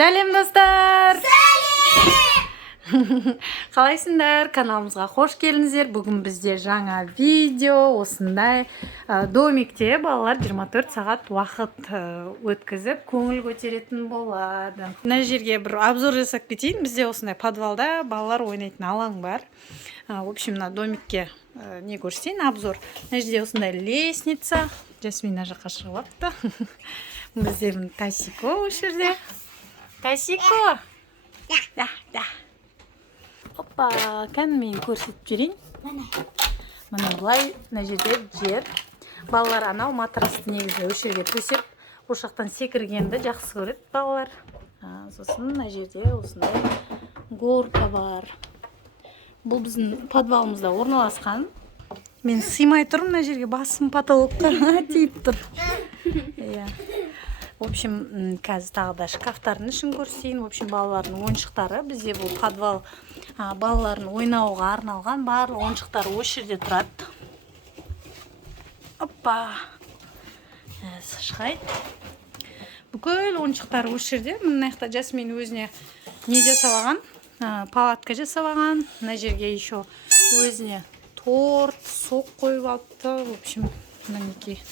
Сәлем достар! Қалайсыңдар? Каналымызға қош келдіңіздер. Бүгін бізде жаңа видео, осындай домикте балалар 24 сағат уақыт өткізіп, көңіл көтеретін болады. Мына жерге бір обзор жасап кетейін. Бізде осындай подвалда балалар ойнайтын алаң бар. В общем, мына домикке не көрсетейін, обзор. Мына жерде осындай лестница. Жасмин мына жаққа шығып алыпты. Бізде Тасико осы жерде. Тасико! Да. Опа, кән мен көрсетіп жүрейін. Мына бұлай, мына жерде жер. Балалар анау матрасты негізі осы жерге төсеп, осы жақтан секіргенді жақсы көреді балалар. Сосын мына жерде осындай горка бар. Бұл біздің подвалымызда орналасқан. Мен сыймай тұрмын мына жерге, басым потолокқа тиіп тұр. В общем, қазір тағы да шкафтардың ішін көрсейін. В общем, балалардың ойыншықтары. Бізде бұл подвал балалардың ойнауға арналған барлық ойыншықтар осы жерде тұрады. Опа! Шығайын. Бүкіл ойыншықтар осы жерде. Мына жақта Жасмин өзіне не жасап алған? Палатка жасап алған. Мына жерге еще өзіне торт, сок қойып алыпты. В общем, мінекей.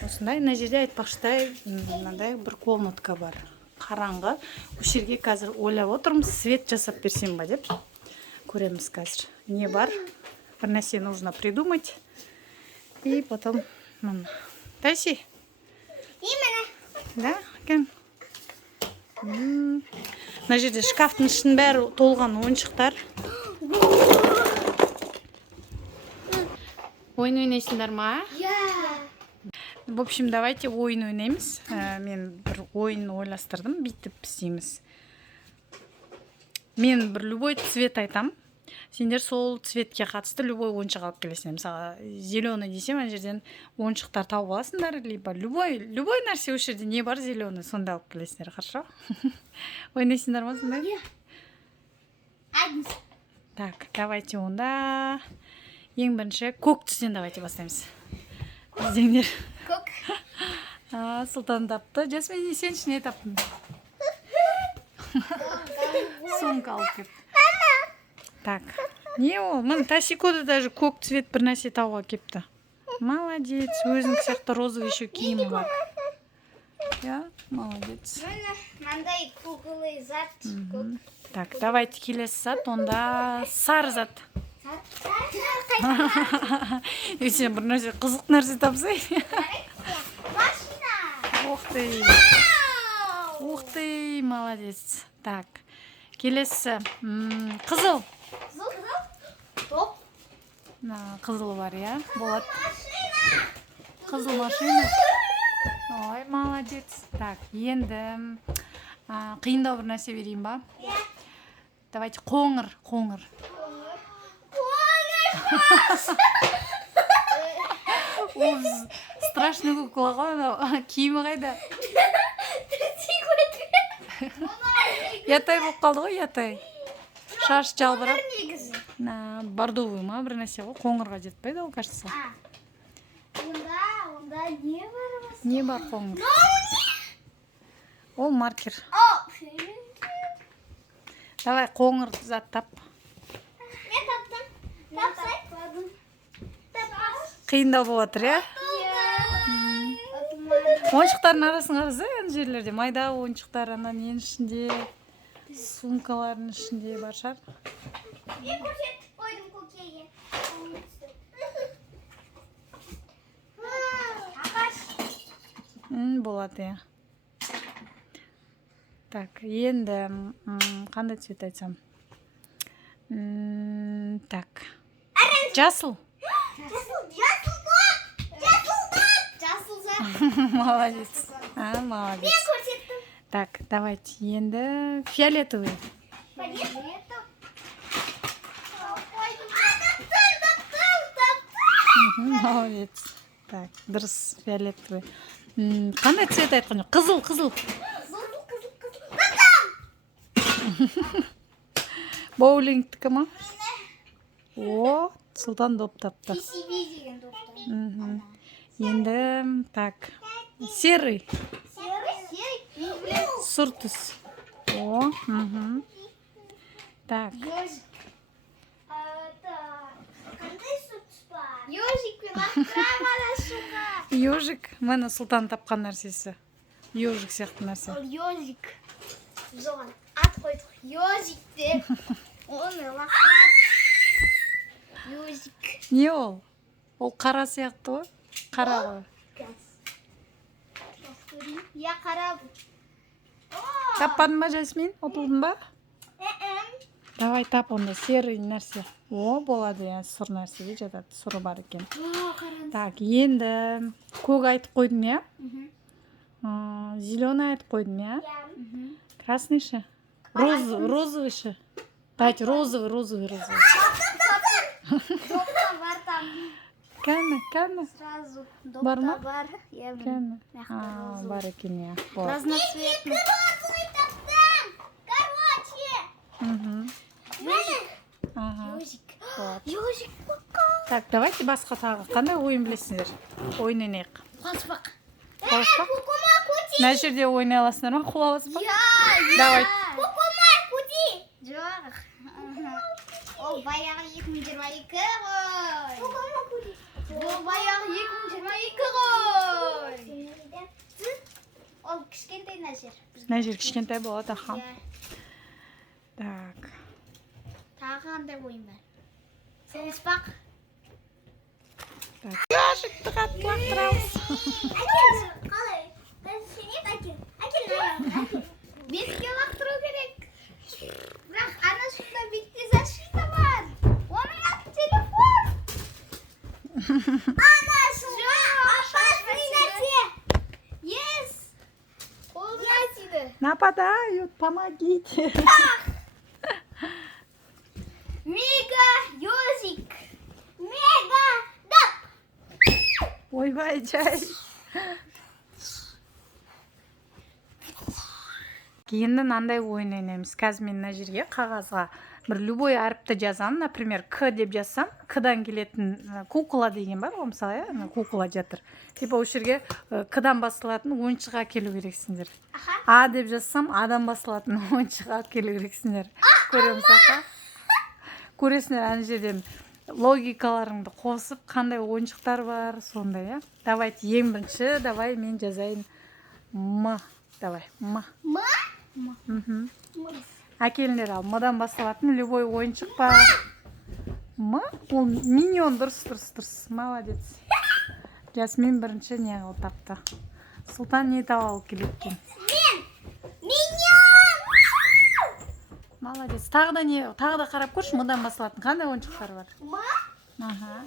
Осындай, мына жерде айтпақшыдай, мынандай бір комнатка бар. Қараңғы. Осы жерге қазір ойлап отырмыз, свет жасап берсем ба деп. Көреміз қазір. Не бар? Бір нәрсе нужно придумать. И потом... Таси? Да, кән? Мына жерде шкафтың ішін бәрі толған ойыншықтар. Ойын ойнайсыңдар ма? В общем, давайте ойын ойнаймыз. Мен бір ойын ойластырдым, бүйтіп істейміз. Мен бір любой цвет айтам. Сендер сол цветке қатысты любой ойыншық алып келесіңдер. Мысалы, зеленый десем, ана жерден ойыншықтар тауып аласыңдар, либо любой нәрсе осы жерде не бар зеленый, сонда алып келесіңдер, хорошо? Ойнайсыңдар ма сонда? Так, давайте онда ең бірінші көк түстен давайте бастаймыз. Іздеңдер. Көк. Сұлтан тапты. Жасмин, сен үшін не таптың? Сумка алып кеп. Так. Не ол? Мін Тасикода даже көк цвет бір нәрсе тауға кепті. Молодец. Өзінің сияқты розовый еще киімі бар. Молодец. Мандай круглый зат. Так, давайте келесі зат. Онда сары зат. Сен бір нәрсе қызық нәрсе тапсай. Машина. Ух ты, молодец. Так, келесі қызыл. Топ. Қызыл бар, я? Болады. Қызыл машина. Ой, молодец. Так, енді қиындау бір нәрсе берейін ба? Давайте қоңыр. Страшный кукла ғой, киімі қайда? Ятай болып қалды ғой, ятай. Шаш жалбырап. Бордовый ма, бір нәрсе ғой, қоңырға жетпейді ол, кажется. Онда не бар? Не бар қоңыр? Ол маркер. Давай қоңыр зат тап. Қиындау болып отыр, я? Ойыншықтардың арасын қараса, ана жерлерде майда ойыншықтар, ана ненің ішінде, сумкалардың ішінде бар шығар. Мен көрсетіп қойдым көкеге. Болады, я. Так, енді қандай цвет айтсам? Так. Жасыл. Молодец. Молодец. Мен көрсеттім. Так, давайте енді фиолетовый. Молодец. Так, дұрыс, фиолетовый. Қандай цвет айтқан жоқ? Қызыл. Боулингтікі ма? О, Сұлтан доп тапты. Енді, так, серый. Серый? Сұр түс. О, так. Ежик. Так. Қандай сүт бар? Ежикпен лақтыра шуға. Ежик, міне Сұлтан тапқан нәрсесі. Ежик сияқты нәрсе. Ол ежик. Жоған ат қойдық. Ежик деп. Оны лақтырады. Ежик. Не ол? Ол қара сияқты ғой. Қара ғой. Я қара. Таппадың ба, Жасмин? Ұтылдың ба? Давай тап онда, серый нәрсе. О, болады, сұр нәрсеге жатады. Сұры бар екен. Так, енді көк айтып қойдым, я? Зеленый айтып қойдым, я? Красный ше? Розовый ше? Дайте, розовый. Допта бар там. Кәні? Сразу. Бар ма? Бар. Кәні? Бар екен, я. Разноцветный. Розовый таптым. Короче. Ежик. Ежик. Так, давайте басқа тағы. Қандай ойын білесіңдер? Ойын ойнайық. Қуаспақ. Қуаспақ? Кукума кути. Мына жерде ойнай аласыңдар ма? Қуа аласыз ба? Давай. Кукума кути. Жоқ. Ол баяғы 2022 ғой. Кукума кути. Ол баяғы 2022 ғой. Ол кішкентай мына жер. Мына жер кішкентай болады, аха. Так. Тағы қандай ойын бар? Қуаспақ. Ежикті қатты лақтырамыз. Қалай? Әкел. Бетке лақтыру керек. Бірақ ана шықта бетте защита бар. Оның аты телефон. Ана шықта опасный нәрсе. Yes. Қолына тиді. Нападают, помогите. Мега ежик. Мега дап. Ойбай, жай. Енді мынандай ойын ойнаймыз. Қазір мен мына жерге қағазға бір любой әріпті жазамын. Например, К деп жазсам, К-дан келетін кукла деген бар ғой, мысалы, кукла жатыр. Типа осы жерге К-дан басылатын ойыншық әкелу керексіңдер. А деп жазсам, А-дан басылатын ойыншық әкелу керексіңдер. Көреміз, аха. Көресіңдер, ана жерден логикаларыңды қосып, қандай ойыншықтар бар, сондай, я? Давайте, ең бірінші, давай мен жазайын. М. Давай, М. М? Әкеліңдер ал, М-дан басталатын любой ойыншық бар. М? Ол миньон, дұрыс. Молодец. Жасмин бірінші не қыл тапты. Сұлтан не тауып алып келеткен. Миньон! Молодец. Тағы да қарап көрші, М-дан басталатын қандай ойыншықтар бар? Аха.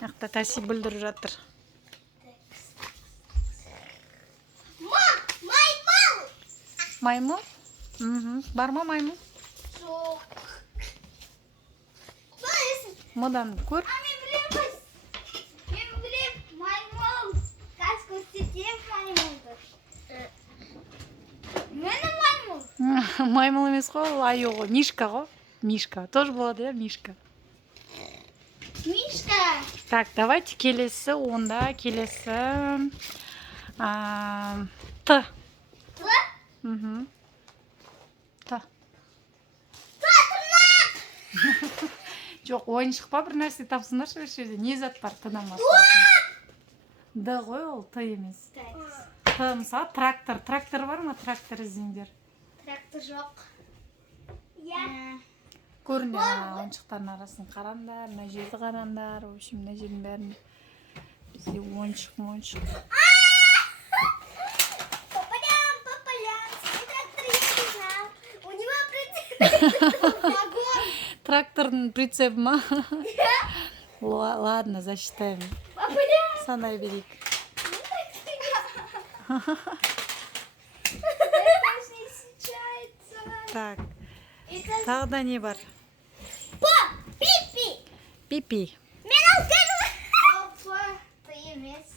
Ақта тәсі бүлдіріп жатыр. Маймыл? Бар ма маймыл? Жоқ. М-дан көр. Мен білем, маймыл. Қазір көрсетем маймылды. Мені маймыл. Маймыл емес қой, ол айы ғой. Мишка ғой. Мишка. Тоже болады, я, Мишка. Мишка. Так, давайте келесі, онда келесі. Т. Т. Жоқ, ойыншық па бір нәрсе тапсындаршы осы жерде. Не зат бар Т-дан басталатын? Д ғой, ол Т емес. Т, мысалы, трактор. Трактор бар ма? Трактор іздеңдер. Трактор жоқ. Көріңдер, ойыншықтардың арасын қараңдар, мына жерді қараңдар. В общем, мына жердің бәрін бізде ойыншық. Тракторның прицеп ма? Ладно, засчитаем. Санай берейік. Так, тағы да не бар? Пипи. Пипи. Мен алғаным. Ты емес.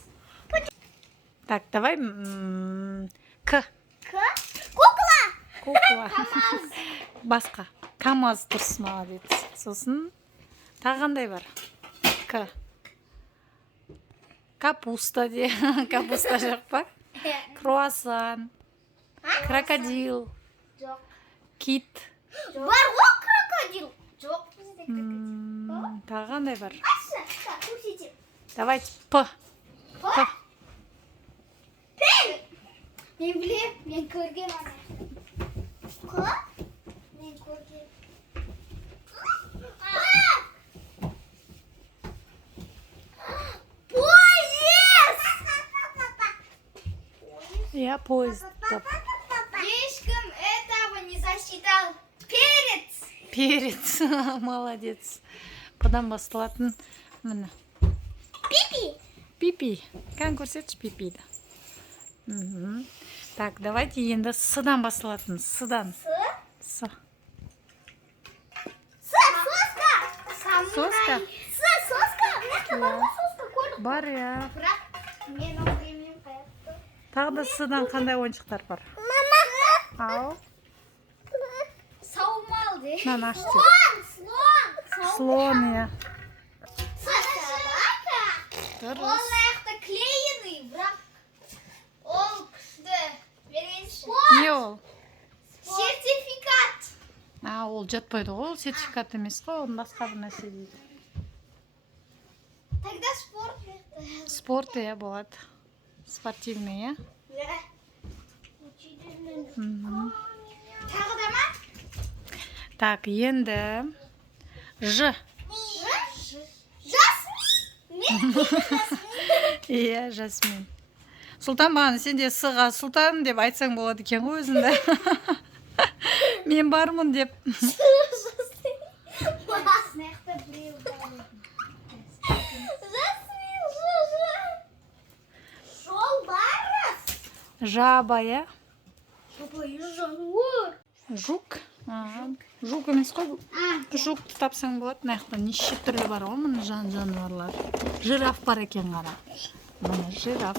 Так, давай К. Кукла. Басқа. КамАЗ дұрыс, молодец. Сосын тағы қандай бар? К. Капуста де. Капуста жоқ па? Круассан. Крокодил. Жоқ. Кит. Бар ғой крокодил. Жоқ бізде. Тағы қандай бар? Ашы, көрсетем. Давайте П. П. Пен. Мен білем, мен көргем ана. Қ. Мен көргем. Поезд. Я поезд. Ешкім этого не засчитал. Перец. Перец. Молодец. Бұдан басталатын. Міне. Пипи. Пипи. Кән көрсетші пипиді. Так, давайте енді С-дан басталатын. С-дан. С. Соска. Соска? Соска. Мына бар ғой соска көрдік. Бар, я. Бірақ мен оқимын қаяқты. Тағы да С-дан қандай ойыншықтар бар? Мама. Ау. Саумал де. Мынаны ашшы. Слон. Слон, я. Собака. Дұрыс. Ол аяқта клеенный, бірақ ол күшті. Берейінші. Не ол? Сертификат. Ол жатпайды ғой, ол сертификат емес қой, оның басқа бір нәрсе дейді. Тогда спорт. Спорт, я болады. Спортивный, я. Тағы да ма? Так, енді Ж. Жасмин. Иә, Жасмин. Сұлтан маған сен де С-ға Сұлтан деп айтсаң болады екен ғой өзіңді. Мен бармын деп. Жаба, я. Жук. Жук емес қой. Жук тапсаң болады. Мына неше түрлі бар ғой, мұны жануарлар. Жираф бар екен қара. Мына жираф.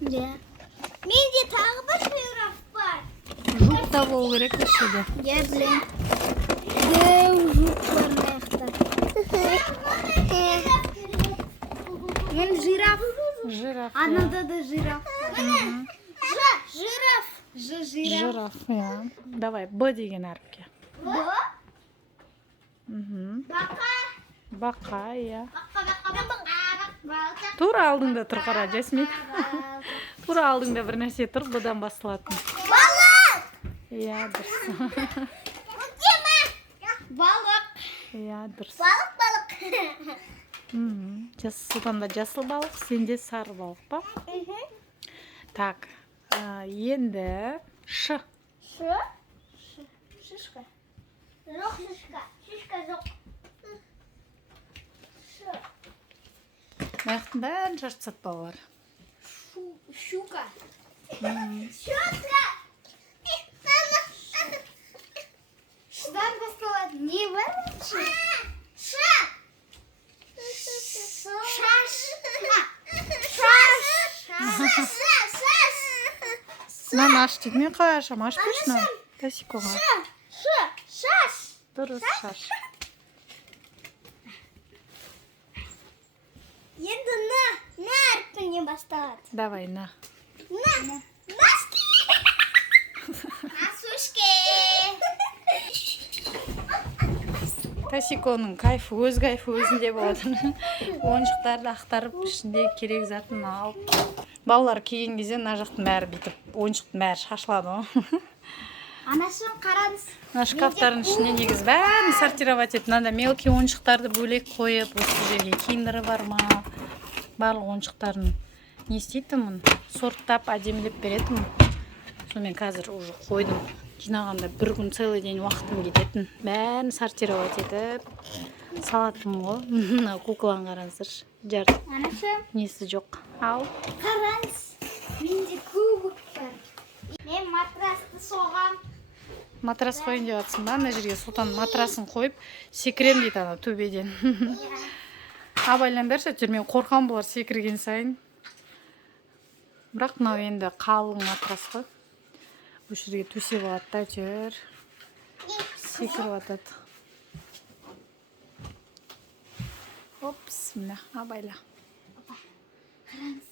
Менде тағы бір жираф бар. Жук та болу керек ішінде. Я білем. Жук бар мен жираф. Жираф. Анада да жираф. Жираф. Жираф, я. Давай, Б деген әріпке. Бақа. Бақа, я. Бақа. Тура алдыңда тұр қара, Жасмин. Тура алдыңда бір нәрсе тұр, бұдан басталатын. Балық. Иә, дұрыс. Балық. Иә, дұрыс. Балық. Сұлтанда жасыл балық, сенде сары балық па? Так, енді Ш. Шишка. Жоқ шишка. Шишка жоқ. Маяқтың бәрін шашсат балалар. Щука. Щука. Шдан басталады. Не бар? Ша. Шаш. Шаш. Мынаны аш дейді, мен қалай ашам, аш берші мынаны. Тасикоға. Шаш. Дұрыс, шаш. Енді на әрпіне басталады. Давай, на. Носки. Носушки. Тасиконың кайфы, өз кайфы өзінде болады. Ойыншықтарды ақтарып, ішінде керек затын алып. Балалар келген кезде мына жақтың бәрі бүйтіп, ойыншықтың бәрі шашылады ғой. Анасын қараңыз. Мына шкафтардың ішіне негіз бәрін сортировать етіп, мынада мелкий ойыншықтарды бөлек қойып, осы жерге киндері бар ма, барлық ойыншықтарын не істейтінмін, сорттап, әдемілеп беретінмін. Сонымен қазір уже қойдым. Жинағанда бір күн целый день уақытым кететін. Бәрін сортировать етіп салатым ғой. Кукланы қараңыздаршы. Жарты. Анашым. Несі жоқ. Ал. Қараңыз. Менде кубок бар. Мен матрасты соғам. Матрас қойын деп жатсың ба? Мына жерге Сұлтан матрасын қойып, секірем дейді ана төбеден. Абайландаршы, әйтеуір мен қорқам бұлар секірген сайын. Бірақ мынау енді қалың матрас қой. Осы жерге төсеп алады да, әйтеуір секіріп атады. Опс, міне, абайла. Қараңыз.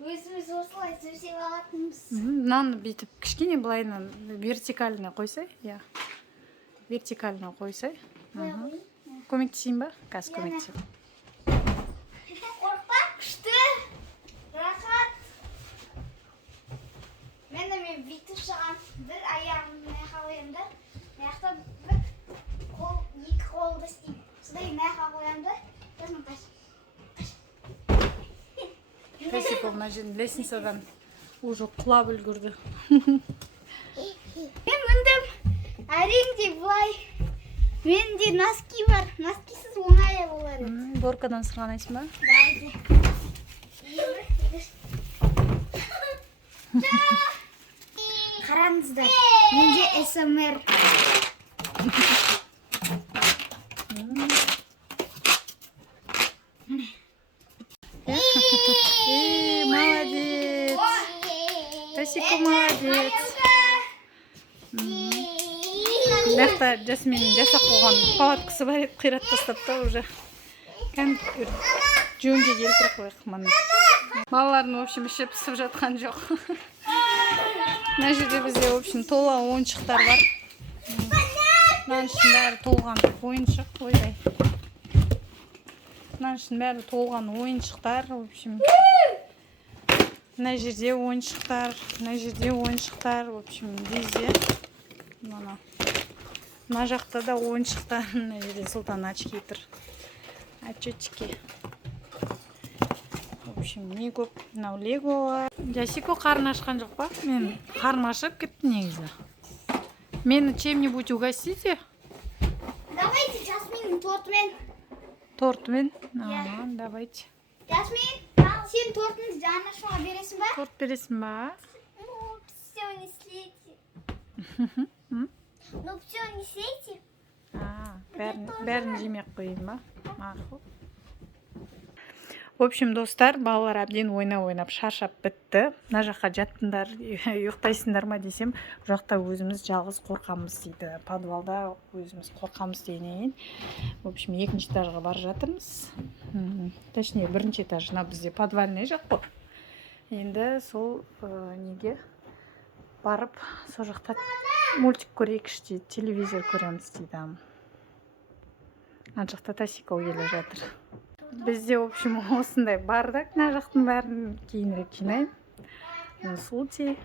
өзіміз осылай төсеп алатынбыз. Мынаны бүйтіп кішкене былайынан вертикально қойсай, иә. Вертикально қойсай. Көмектесейін ба? Қазір көмектесейін. Қорықпа, күшті. Рахат. Мен бүйтіп шығам. Бір аяғымды маяққа қоямын да. Маяқта бір қол, екі қолды істеймін. Содан маяққа қоямын да. Сосын қаш. Тасико мына жерін лестницадан уже құлап үлгерді. Мен міндім әрең бұлай. Менде носки бар. Носкисіз оңай болар еді. Горкадан сырғанайсың ба? Дайды. Қараңыздар. Менде СМР. Молодец. Тасико молодец. Мақта Жасмин жасап қойған палаткасы бар еді, қиратып тастап та уже. Кәмпір жөнге келтіріп қойық мұны. Балалардың, в общем, іші пісіп жатқан жоқ. Мына жерде бізде, в общем, тола ойыншықтар бар. Мынаның ішінің бәрі толған ойыншық, ойбай. Мынаның ішінің бәрі толған ойыншықтар, в общем. Мына жерде ойыншықтар, мына жерде ойыншықтар, в общем, везде. Мына жақта да ойыншықтар, мына жерде Сұлтан очки тұр. Очечки. В общем, не көп. Мынау лего. Жасико қарын ашқан жоқ па? Мен қарным ашып кетті негізі. Мені чем-нибудь угостите? Давайте Жасминнің тортымен. Тортымен? Давайте. Жасмин, сен тортыңды жанашыға бересің ба? Торт бересің ба? Ну, все не слейте. Ну, все не слейте. Бәрін жемек қойын ба? Мақұл. В общем, достар, балалар әбден ойнап шаршап бітті. Мына жаққа жаттыңдар, ұйықтайсыңдар ма десем, бұл жақта өзіміз жалғыз қорқамыз дейді. Подвалда өзіміз қорқамыз дейінен. В общем, екінші этажға бар жатырмыз. Точнее, бірінші этаж. Мына бізде подвальный жақ қой. Енді сол неге барып, сол жақта мультик көрейікші дейді, телевизор көреміз дейді. Ана жақта Тасико келе жатыр. Бізде, в общем, осындай бардак, мына жақтың бәрін кейінірек жинаймын. Султик.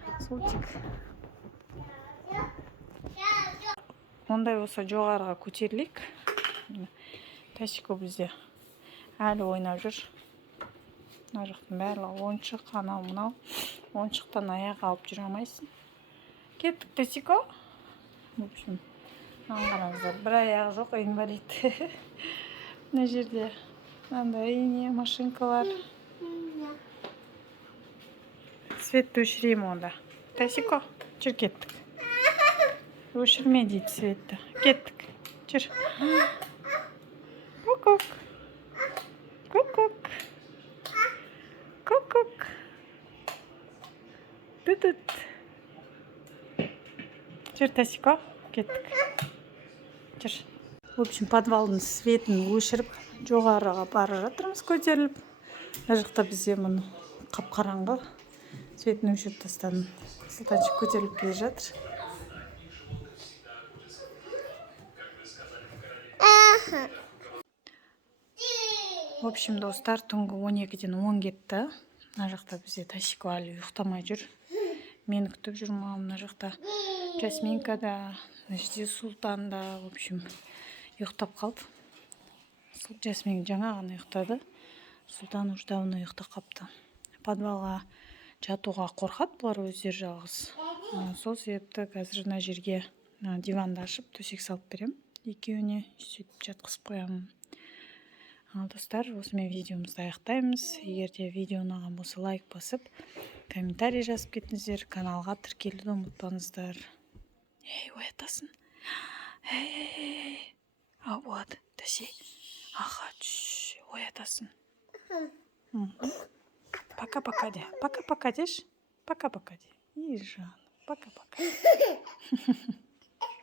Ондай болса жоғарыға көтерілейік. Тасико бізде әлі ойнап жүр. Мына жақтың бәрі ойыншық, анау мынау. Ойыншықтан аяқ алып жүре алмайсың. Кеттік, Тасико. В общем, қараңыздар, бір аяғы жоқ, инвалид. Мына жерде мынандай машинкалар. Светті өшіреймін онда. Тасико, жүр, кеттік. Өшірме дейді светті. Кеттік, жүр. Ку-кук. Түт. Жүр, Тасико, кеттік. Жүр. В общем, подвалдың светін өшіріп, жоғарыға бара жатырмыз көтеріліп. Мына жақта бізде мұны қап-қараңғы. Светін өшіріп тастадым. Сұлтанчик көтеріліп келе жатыр. В общем, достар, түнгі 12-ден 10 кетті. Мына жақта бізде Тасико әлі ұйықтамай жүр. Мені күтіп жүр ма, мына жақта Жасминка да, мына жерде Сұлтан да, в общем, ұйықтап қалды. Жасмин жаңа ғана ұйықтады. Сұлтан уже давно ұйықтап қапты. Подвалға жатуға қорқады бұлар өздері жалғыз. Сол себепті қазір мына жерге диванды ашып төсек салып берем. Екеуіне сөйтіп жатқызып қоямын. Ал достар, осымен видеомызды аяқтаймыз. Егер де видео ұнаған болса, лайк басып, комментарий жазып кетіңіздер. Каналға тіркелуді ұмытпаңыздар. Ей, оятасың. Ей. А вот, Таси. Аха, оятасың. Пока-пока де. Пока-пока деш. Пока-пока де. И жан. Пока-пока.